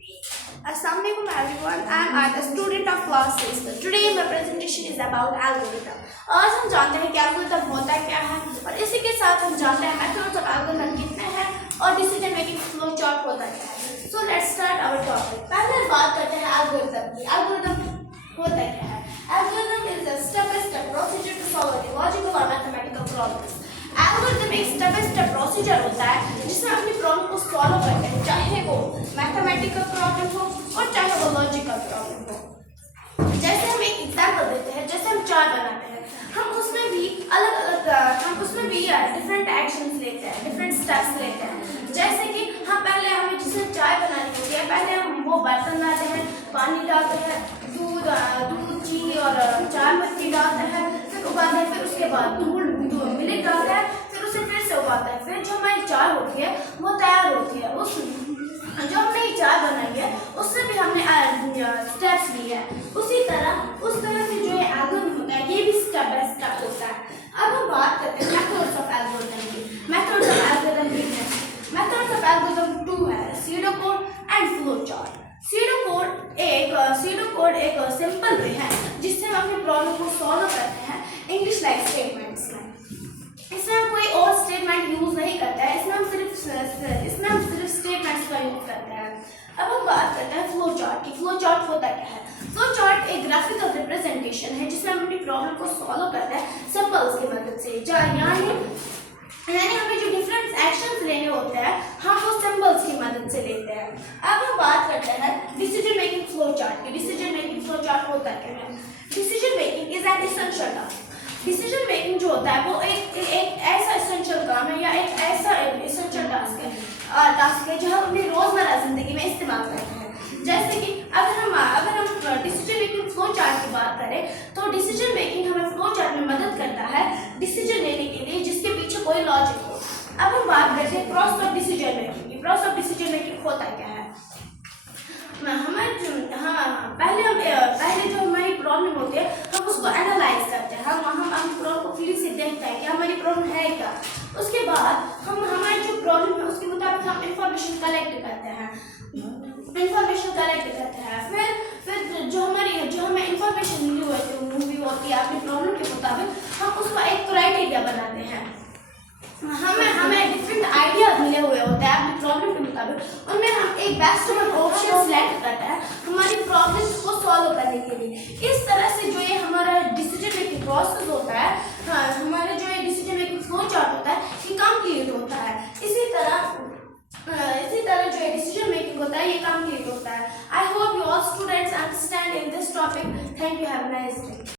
Assalamualaikum everyone. I am a student of class 6. Today my presentation is about algorithm. आज हम जानते हैं कि algorithm होता क्या है और इसी के साथ हम जानते हैं methods of algorithm कितने हैं और decision making flow chart होता क्या है. So let's start our topic. पहले बात करते हैं algorithm की. Algorithm होता क्या है? Algorithm is a step-by-step procedure to solve a logical or mathematical problems. Algorithm एक स्टेप बाय स्टेप प्रोसीजर होता है जिसमें अपनी प्रॉब्लम को सॉल्व करते हैं, चाहे वो मैथमेटिकल प्रॉब्लम हो और चाहे वो लॉजिकल प्रॉब्लम हो. जैसे हम एक एग्जांपल देते हैं, जैसे हम चाय बनाते हैं, हम उसमें भी डिफरेंट एक्शंस लेते हैं, डिफरेंट स्टेप्स लेते हैं. जैसे कि हम पहले हमें जिससे चाय बनानी होती है, पहले हम वो बर्तन लाते हैं, पानी डालते हैं, दूध चीनी और चाय पत्ती डालते हैं, फिर उबालते हैं, फिर उसके बाद मिल्क डालते हैं, फिर उसे फिर से उबालते हैं. फिर जो हमारी चाय होती है वो तैयार होती है. उस जो हमने चाय बनाई है उससे भी हमने स्टेप्स लिए हैं. उस तरह से जो है एल्गोरिथम होता है, ये भी स्टेप बाय स्टेप होता है. अब हम बात करते हैं मेथड्स ऑफ एल्गोरिथम की. मेथड्स ऑफ एल्गोरिथम की है, मेथड्स ऑफ एल्गोरिथम 2 है, SIDO code and flow chart. SIDO code एक सिंपल वे है जिससे हम अपनी प्रॉब्लम को सॉल्व करते हैं इंग्लिश लाइक स्टेटमेंट्स में. इसमें हम कोई और स्टेटमेंट यूज नहीं करते हैं, इसमें हम सिर्फ स्टेटमेंट्स का यूज करते हैं. अब हम बात करते हैं फ्लो चार्ट की. फ्लो चार्ट होता क्या है? फ्लो चार्ट एक ग्राफिकल रिप्रेजेंटेशन है जिसमें हम अपनी प्रॉब्लम को सॉल्व करते हैं सिंबल्स की मदद से. यानी हमें जो डिफरेंट एक्शंस लेने होते हैं हम वो सिंबल्स की मदद से लेते हैं. अब हम बात करते हैं डिसीजन मेकिंग फ्लो चार्ट की. डिसीजन मेकिंग फ्लो चार्ट होता क्या है? Decision making is an essential task. Decision making जो होता है वो एक ऐसा एसेंशियल काम है या एक ऐसा एसेंशियल टास्क है जो हम अपनी रोजमर्रा जिंदगी में इस्तेमाल करते हैं. जैसे कि अगर हम डिसीजन मेकिंग फ्लो चार्ट की बात करें तो डिसीजन मेकिंग हमें फ्लो चार्ट में मदद करता है डिसीजन लेने के लिए जिसके पीछे कोई लॉजिक हो. अब हम बात करते हैं प्रोसेस ऑफ डिसीजन मेकिंग की. प्रोसेस ऑफ डिसीजन मेकिंग होता क्या है? पहले जो हमारी प्रॉब्लम होती है हम उसको एनालाइज करते हैं, हम प्रॉब्लम को फील्ड से देखते हैं कि हमारी प्रॉब्लम है क्या. उसके बाद हम हमारी जो प्रॉब्लम है उसके मुताबिक हम इंफॉर्मेशन कलेक्ट करते हैं. फिर जो हमें इंफॉर्मेशन मिली होती है अपनी प्रॉब्लम के मुताबिक हम उसका एक क्राइटेरिया बनाते हैं. हमें डिफरेंट आइडियाज मिले हुए होते हैं अपनी प्रॉब्लम के मुताबिक, उनमें हम एक बेस्ट ऑप्शन सिलेक्ट करते हैं हमारी प्रॉब्लम को सॉल्व करने के लिए. इस तरह से जो ये हमारा डिसीजन मेकिंग प्रोसेस होता है, हमारे जो ये डिसीजन मेकिंग फ्लो चार्ट होता है ये कंप्लीट होता है. इसी तरह जो ये डिसीजन मेकिंग होता है ये कंप्लीट होता है. I hope you all students understand in this topic. Thank you. Have a nice day.